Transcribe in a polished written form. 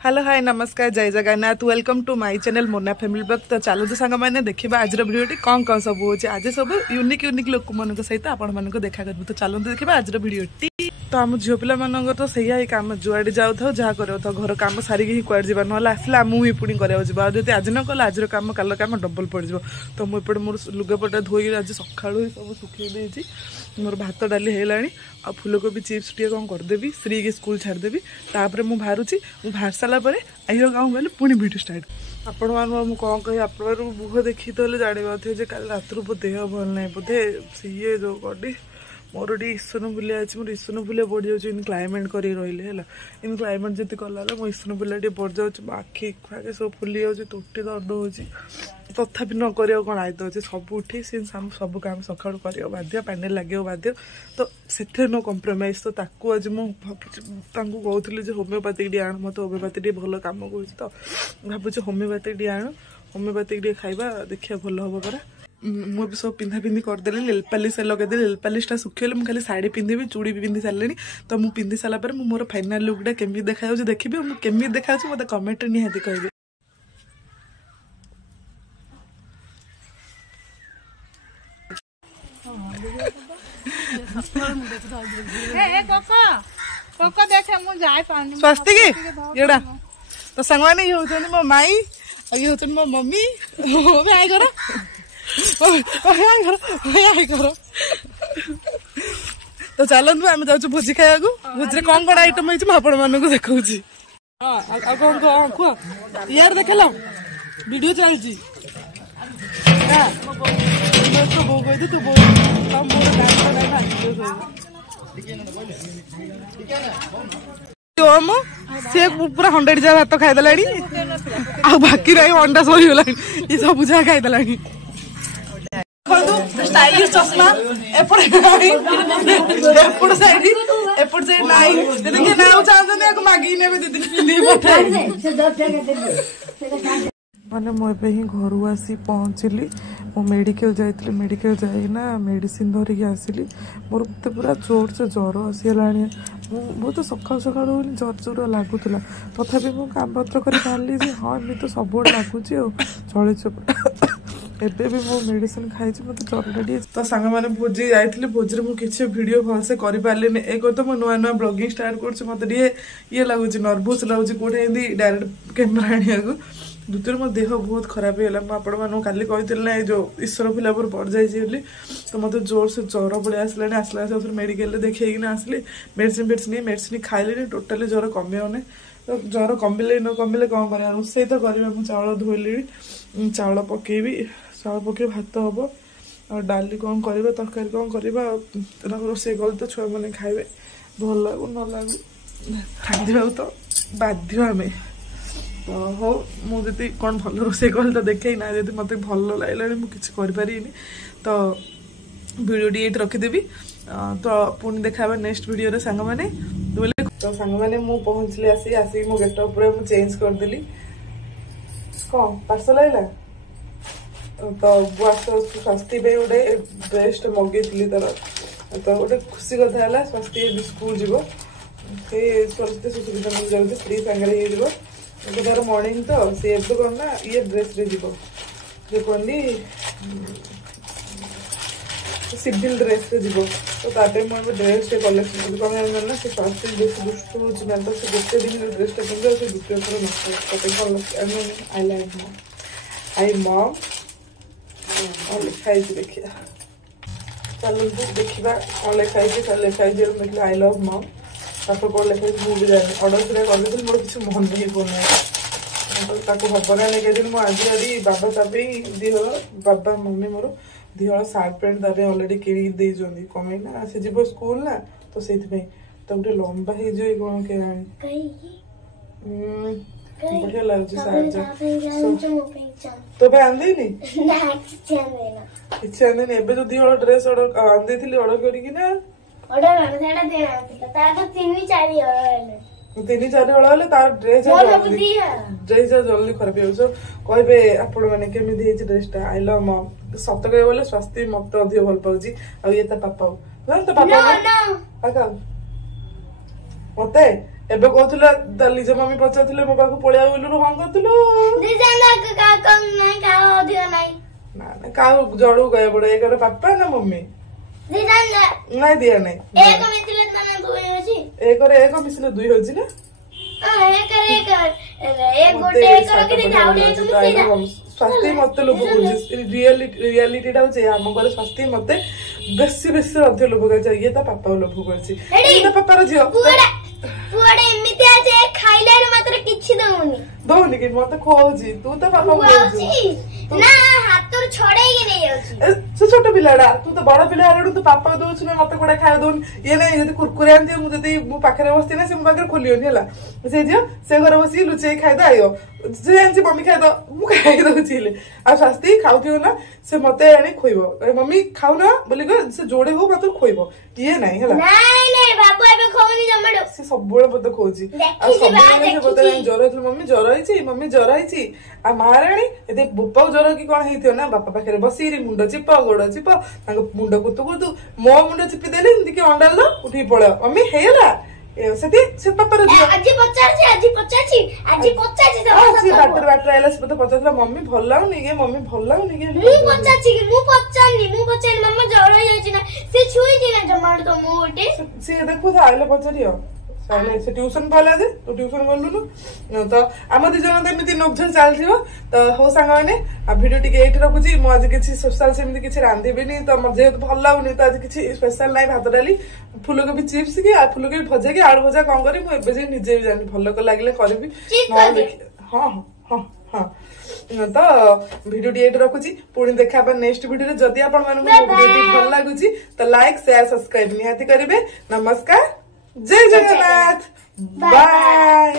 Hello hi नमस्कार जय Jagannath welcome to my channel Mona family blog. तो चलो सांग मैंने देखा आज भिडियोटी कौन कौन सब हो आज सब यूनिक यूनिक लोक मान सहित आपण देखा कर। तो चलते देखा आज भिडियोटी। तो आम झील पिला मान तो सही ही कम जुआड़े जाऊ था जहाँ कर घर कम सारिक ही कुआड़े जा ना आसले आम ही पुणी कराया जी आज न कल आज कम कल कम डबल पड़ तो मुझे मोर लुगापटा धोई आज सका सब सुखी देती मोर भात डाली है आ फूलकोबी चिप्स टे कौन करदेवी श्री के स्कूल छाड़देवी तापर मुझे बाहर बाहर सारापर आई गाँव गले पुणी भिडियो स्टार्ट आपण मान कौन कह आप मुह देखी तो जाने जे कल रात मो देह भल ना बोधे सी जो गडी मोर गोटे ईसनफुलिया अच्छी मोर ईसनफुलिया बढ़ जाऊँ इन क्लाइमेट कर रही है इन क्लाइमेट जी कला मो ईसनफुलिया टे बढ़ जाऊँ मो आखि फाखि सब फुली जाऊँ तोटी दर्द हो तथापि न कर कौन आयत अच्छे सब उठे सी सब काम सका कर बाध्य पैंडेल लगे बाध्य तो से नो कम्प्रोमाइज तो ताकू आज मुझे कहती होमिओपैथिक टी आण मत होमिओपैथिक टी भल कम कर भावुँ होमिओपैथिक टी आण होमिओपैथिक टी खाइबा देखिए भल हम परा मुझे सब पिंधा पिंधि करदेली नेल पालिश लगेदेली नेल पालिशटा सुखीगले मुझे खाली शाढ़ी पिंधि चूड़ी भी पिंधि सारे तो मुझे पिंधि सारापर मोर फाइनाल लुकटा केमी देखा देखी केमी देखा मत कमेंट निहाती कहे। स्वास्थ्य की येड़ा तो संग मैंने ये होते मो माई और ये होते मो मम्मी आई करो तो चलतु आम जाऊँ भोजी खाया भोजी कौन कौन आइटम है आपण मानक देखा कौन कह यार देख लो वीडियो चलती तो बो कही तू बो सी पूरा 100 जा भात खाईदेला बाकी रही अंडा सरीगला ये सब जगह खाईदेला स्टाइलिश चश्मा एपट साइड एपट साइड नाई देखिए ना चाहते मागी ने माने मु ही घर आसी पहुँचली मो मेडिकल जाइली मेडिकल जाइना मेडिसिन धरिकी आसली मोर मत पूरा जोर से ज्वर आसीगला बहुत सका सका जोर जोर लगुला तथापि मुझे काम पत्र कर बाहरी हाँ एमती तो सब लगुच चली एबे भी मो मेडिसिन खाई मत ज्वर तो सांग मैंने भोजी जाइली भोजी मुझे किसी भिडियो भलसे कर पारे एक तो मुझे नुआ नुआ ब्लॉगिंग स्टार्ट कर मत ये लगुच नर्भस लगुच कौटे डायरेक्ट कैमेरा आने द्वितीय मो देह बहुत खराब है मुझे काली कही ना जो ईश्वर फिला पर बढ़ जाइए तो मत जोर से ज्वर पड़े आसला आसला मेडिकल देखी आसली मेडिसिन खाइले टोटाली ज्वर कमे तो ज्वर कमिले न कमिले कौन कर रोसे तो कर चाउल धोली चाउल पकेबी चाउल पके भात हम और डाली कौन कर तरकारी कौन कर रोसे कल तो छुआ मैंने खाइबे भल लगू न लगू खाई तो बाध्य आम तो हो मुझे कौन भल रोसे कल तो देखे ना जी मत भल लगे मुझे करें तो वीडियो ये रखीदेवी तो पुणी देखा नेक्स्ट वीडियो सांग मैंने तो सांग मैंने मुझे पहुँचली आसिक मो गेटअप पूरा मुझे चेंज करदेली कौन पार्सल आइला तो स्वास्थ्य पे गोटे ड्रेस मगेली तार तो गोटे खुशी कथा है स्वास्थ्य स्कूल जीव सरस्वती सुविधा मिल जाऊँगी फ्री सांगे हो तार मर्णिंग तो सी एवं कौन ना ये ड्रेस जीव जो कहली सिविल ड्रेस जीव तो तापे मुझे ड्रेस कलेक्शन कौन ना से स्वास्थ्य बेस दुष्ट हो तो से गोटे दिन ड्रेसटा पिंधे से द्वितीय थर नष्ट आई मम और लिखाई देखिए चलते देखा कौन लिखाई लिखाई आई लव मम तापर कौन लिखाई मुझे जानी अर्डर सीधा कर मोर किसी मन नहीं पड़ना हबना नहीं दिन मुझे आज आदि बाबा तापे दिहल बाबा मम्मी मोर दिहल सार्ट पैंट तापे अलरेडी किणी कमे ना से जीव स्कूल ना तो से तो गोटे लंबा हो कौन के बढ़िया लगुच तो आंदेनी किसी आंदेनी एबे जो दिहल ड्रेस ऑर्डर आंदेली ऑर्डर करी ना तीन चार हल तार ड्रेस जल्दी खराब हो कहे आपण मैंने केमी ड्रेसटा आई लव मम सत कह बोले स्वास्थ्य मत अधिक भल पाऊँ आ ये पापा तो पापा मत एबे कहतुला लिजा मम्मी पचारथिले मो पाखु पळिया बोलु हां करथुलु ना ना का जड़ू गए बड़े एकर पापा ना मम्मी नहीं दिया नहीं एक मिसले दुई होची ना स्वास्थ्य मत लोभ रियलिटी टा होचे हम घर स्वास्थ्य मत बेसी बेसी अधिक लोभ कर ये ता पापा लोभ करछि ये पापा रो जियो पुआडे एमिति आजे खाइले मात्र किछि दउनी कि मते खोजी तू तो पापा बोलछि ना हाथ छड़ाई नहीं जाउछि से छोट पिलाडा तू तो बड़ पिला आड़ू तू पापा दउछु ना मते कोडा खाय दोन ये नहीं जदी कुरकुरे आंती मु जदी मु पाखरे बसती ना से मु पाखरे खोलियोनी हला से जियो से घर बसी लुचई खाय द आयो जे आंची मम्मी खाय द मु खाय दउछिले आ स्वास्थ्य खाउथियो ना से मते आनी खोइबो मम्मी खाउ ना बोली गो से जोड़े हो मते खोइबो ये नहीं हला नहीं नहीं बाबू एबे खोनी जमडो से सब बळे मते खोजी आ सब बळे से बते जरा हितु मम्मी जरा हिची आ महाराणी एते बुप्पा जरा की कोन हेथियो ना बापा पाखरे बसी रे मुंड चिप गोड़ चिप तांग मुंड कुतु कुतु मो मुंड चिपी देले हिंदी के अंडाल लो उठी पळो मम्मी हेला सेती से पापा रे आज पचाची से बाटर आइला से पचातला मम्मी भल लागुनी के मम्मी भल लागुनी के मु पचानी मम्मा जरा जायछि ना से छुई दिना जमाड तो मु ओटे से देखु था आइला पचारियो साले से ट्यूशन पला दे तो ट्यूशन गलु न तो आम दी जन एमती नोकझोक चलथिबो तो हो सांग माने आ वीडियो टिके एठी रखुची मु आज किछि स्पेशल सेमती किछि रांधिबिनी तो म जेहेतु भल लागुनी तो आज किछि स्पेशल नाही भात डाली फुलकोबी चिप्स की आ फुलकोबी भजा की आलू भजा कोन करी मु एबे जे निजे भी जानि भल को लागले करबी हां हां हां तो वीडियो टी एठी रखुची पुणी देखा पर नेक्स्ट वीडियो रे जदी आपण मानू वीडियो भल लागुची तो लाइक शेयर सब्सक्राइब निहाती करिवे नमस्कार जय जगन्नाथ बाय।